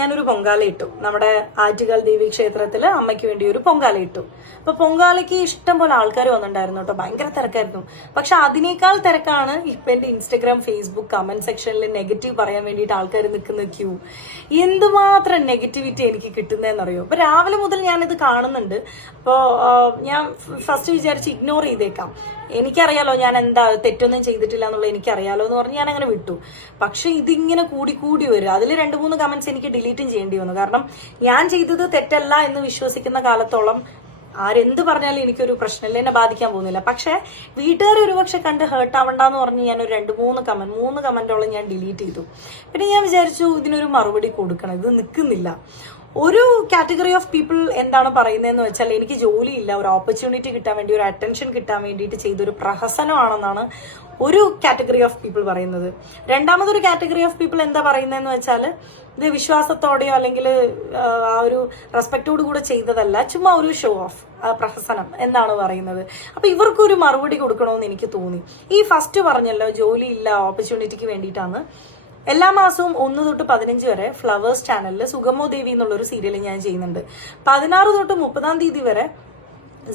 ഞാനൊരു പൊങ്കാല ഇട്ടു. നമ്മുടെ ആറ്റുകാൽ ദേവി ക്ഷേത്രത്തില് അമ്മയ്ക്ക് വേണ്ടി ഒരു പൊങ്കാല ഇട്ടു. അപ്പൊ പൊങ്കാലയ്ക്ക് ഇഷ്ടം പോലെ ആൾക്കാർ വന്നിട്ടുണ്ടായിരുന്നു കേട്ടോ. ഭയങ്കര തിരക്കായിരുന്നു. പക്ഷെ അതിനേക്കാൾ തിരക്കാണ് ഇപ്പൊ എന്റെ ഇൻസ്റ്റഗ്രാം, ഫേസ്ബുക്ക് കമന്റ് സെക്ഷനിൽ നെഗറ്റീവ് പറയാൻ വേണ്ടിയിട്ട് ആൾക്കാർ നിൽക്കുന്ന ക്യൂ. എന്തുമാത്രം നെഗറ്റിവിറ്റി എനിക്ക് കിട്ടുന്നതെന്നറിയോ. അപ്പൊ രാവിലെ മുതൽ ഞാനിത് കാണുന്നുണ്ട്. അപ്പോ ഞാൻ ഫസ്റ്റ് വിചാരിച്ച് ഇഗ്നോർ ചെയ്തേക്കാം. എനിക്കറിയാലോ ഞാൻ എന്താ തെറ്റൊന്നും ചെയ്തിട്ടില്ല എന്നുള്ളത് എനിക്കറിയാലോ എന്ന് പറഞ്ഞ് ഞാൻ അങ്ങനെ വിട്ടു. പക്ഷെ ഇതിങ്ങനെ കൂടി വരും. അതിൽ 2-3 കമന്റ്സ് എനിക്ക് ഡിലീറ്റും ചെയ്യേണ്ടി വന്നു. കാരണം ഞാൻ ചെയ്തത് തെറ്റല്ല എന്ന് വിശ്വസിക്കുന്ന കാലത്തോളം ആരെന്ത് പറഞ്ഞാലും എനിക്കൊരു പ്രശ്നമില്ല, എന്നെ ബാധിക്കാൻ പോകുന്നില്ല. പക്ഷെ വീട്ടുകാർ ഒരുപക്ഷെ കണ്ട് ഹേർട്ട് ആവണ്ടെന്ന് പറഞ്ഞ് ഞാൻ ഒരു 3 കമന്റോളം ഞാൻ ഡിലീറ്റ് ചെയ്തു. പിന്നെ ഞാൻ വിചാരിച്ചു ഇതിനൊരു മറുപടി കൊടുക്കണം, ഇത് നിൽക്കുന്നില്ല. ഒരു കാറ്റഗറി ഓഫ് പീപ്പിൾ എന്താണ് പറയുന്നതെന്ന് വെച്ചാൽ എനിക്ക് ജോലിയില്ല, ഒരു ഓപ്പർച്യൂണിറ്റി കിട്ടാൻ വേണ്ടി, ഒരു അറ്റൻഷൻ കിട്ടാൻ വേണ്ടിയിട്ട് ചെയ്തൊരു പ്രഹസനമാണെന്നാണ് ഒരു കാറ്റഗറി ഓഫ് പീപ്പിൾ പറയുന്നത്. രണ്ടാമതൊരു കാറ്റഗറി ഓഫ് പീപ്പിൾ എന്താ പറയുന്നതെന്ന് വെച്ചാൽ ഇത് വിശ്വാസത്തോടെയോ അല്ലെങ്കിൽ ആ ഒരു റെസ്പെക്റ്റോട് കൂടെ ചെയ്തതല്ല, ചുമ്മാ ഒരു ഷോ ഓഫ് പ്രഹസനം എന്നാണ് പറയുന്നത്. അപ്പൊ ഇവർക്കൊരു മറുപടി കൊടുക്കണമെന്ന് എനിക്ക് തോന്നി. ഈ ഫസ്റ്റ് പറഞ്ഞല്ലോ ജോലിയില്ല ഓപ്പർച്യൂണിറ്റിക്ക് വേണ്ടിയിട്ടാണ്. എല്ലാ മാസവും 1 തൊട്ട് 15 വരെ ഫ്ലവേഴ്സ് ചാനലിൽ സുഗമോ ദേവി എന്നുള്ളൊരു സീരിയൽ ഞാൻ ചെയ്യുന്നുണ്ട്. 16 തൊട്ട് 30-ാം തീയതി വരെ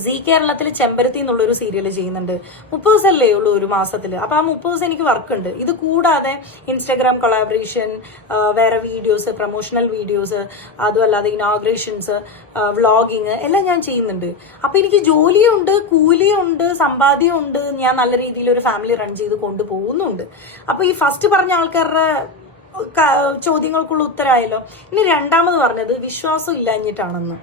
സീ കേരളത്തിൽ ചെമ്പരത്തി എന്നുള്ളൊരു സീരിയൽ ചെയ്യുന്നുണ്ട്. 30 ദിവസമല്ലേ ഉള്ളൂ ഒരു മാസത്തിൽ. അപ്പൊ ആ 30 ദിവസം എനിക്ക് വർക്ക് ഉണ്ട്. ഇത് കൂടാതെ ഇൻസ്റ്റാഗ്രാം കൊളാബറേഷൻ, വേറെ വീഡിയോസ്, പ്രൊമോഷണൽ വീഡിയോസ്, അതുമല്ലാതെ ഇനോഗ്രേഷൻസ്, വ്ളോഗിങ് എല്ലാം ഞാൻ ചെയ്യുന്നുണ്ട്. അപ്പൊ എനിക്ക് ജോലിയുണ്ട്, കൂലിയുണ്ട്, സമ്പാദ്യമുണ്ട്, ഞാൻ നല്ല രീതിയിൽ ഒരു ഫാമിലി റൺ ചെയ്ത് കൊണ്ടുപോകുന്നുണ്ട്. അപ്പൊ ഈ ഫസ്റ്റ് പറഞ്ഞ ആൾക്കാരുടെ ചോദ്യങ്ങൾക്കുള്ള ഉത്തരമായല്ലോ. ഇനി രണ്ടാമത് പറഞ്ഞത് വിശ്വാസം ഇല്ലാഞ്ഞിട്ടാണെന്ന്,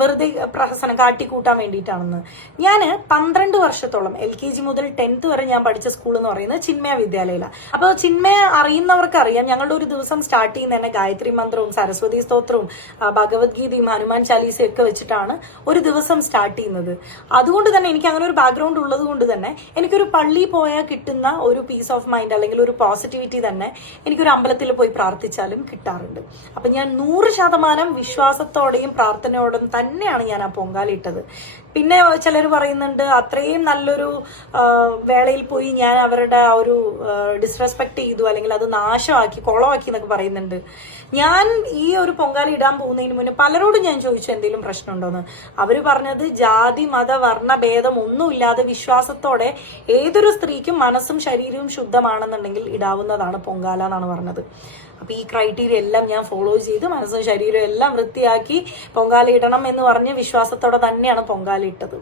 വെറുതെ പ്രഹസനം കാട്ടിക്കൂട്ടാൻ വേണ്ടിയിട്ടാണെന്ന്. ഞാൻ 12 വർഷത്തോളം LKG മുതൽ 10th വരെ ഞാൻ പഠിച്ച സ്കൂൾ എന്ന് പറയുന്നത് ചിന്മയ വിദ്യാലയയിലാണ്. അപ്പോൾ ചിന്മയ അറിയുന്നവർക്ക് അറിയാം, ഞങ്ങളുടെ ഒരു ദിവസം സ്റ്റാർട്ട് ചെയ്യുന്ന തന്നെ ഗായത്രി മന്ത്രവും സരസ്വതി സ്തോത്രവും ഭഗവത്ഗീതയും ഹനുമാൻ ചാലീസയും ഒക്കെ വെച്ചിട്ടാണ് ഒരു ദിവസം സ്റ്റാർട്ട് ചെയ്യുന്നത്. അതുകൊണ്ട് തന്നെ എനിക്ക് അങ്ങനെ ഒരു ബാക്ക്ഗ്രൗണ്ട് ഉള്ളത് കൊണ്ട് തന്നെ എനിക്കൊരു പള്ളിയിൽ പോയാൽ കിട്ടുന്ന ഒരു പീസ് ഓഫ് മൈൻഡ് അല്ലെങ്കിൽ ഒരു പോസിറ്റിവിറ്റി തന്നെ എനിക്കൊരു അമ്പലത്തിൽ പോയി പ്രാർത്ഥിച്ചാലും കിട്ടാറുണ്ട്. അപ്പൊ ഞാൻ 100% വിശ്വാസത്തോടെയും പ്രാർത്ഥനയോടും തന്നെയാണ് ഞാൻ ആ പൊങ്കാല ഇട്ടത്. പിന്നെ ചിലർ പറയുന്നുണ്ട് അത്രയും നല്ലൊരു വേളയിൽ പോയി ഞാൻ അവരുടെ ആ ഒരു ഡിസ്റെസ്പെക്ട് ചെയ്തു, അല്ലെങ്കിൽ അത് നാശമാക്കി കുളമാക്കി എന്നൊക്കെ പറയുന്നുണ്ട്. ഞാൻ ഈ ഒരു പൊങ്കാല ഇടാൻ പോകുന്നതിന് മുന്നേ പലരോടും ഞാൻ ചോദിച്ചു എന്തെങ്കിലും പ്രശ്നമുണ്ടോന്ന്. അവര് പറഞ്ഞത് ജാതി മത വർണ്ണ ഭേദം ഒന്നുമില്ലാതെ വിശ്വാസത്തോടെ ഏതൊരു സ്ത്രീക്കും മനസ്സും ശരീരവും ശുദ്ധമാണെന്നുണ്ടെങ്കിൽ ഇടാവുന്നതാണ് പൊങ്കാല എന്നാണ് പറഞ്ഞത്. അപ്പൊ ഈ ക്രൈറ്റീരിയ എല്ലാം ഞാൻ ഫോളോ ചെയ്ത് മനസ്സും ശരീരവും എല്ലാം വൃത്തിയാക്കി പൊങ്കാല ഇടണം എന്ന് പറഞ്ഞ് വിശ്വാസത്തോടെ തന്നെയാണ് പൊങ്കാല ഇട്ടത്.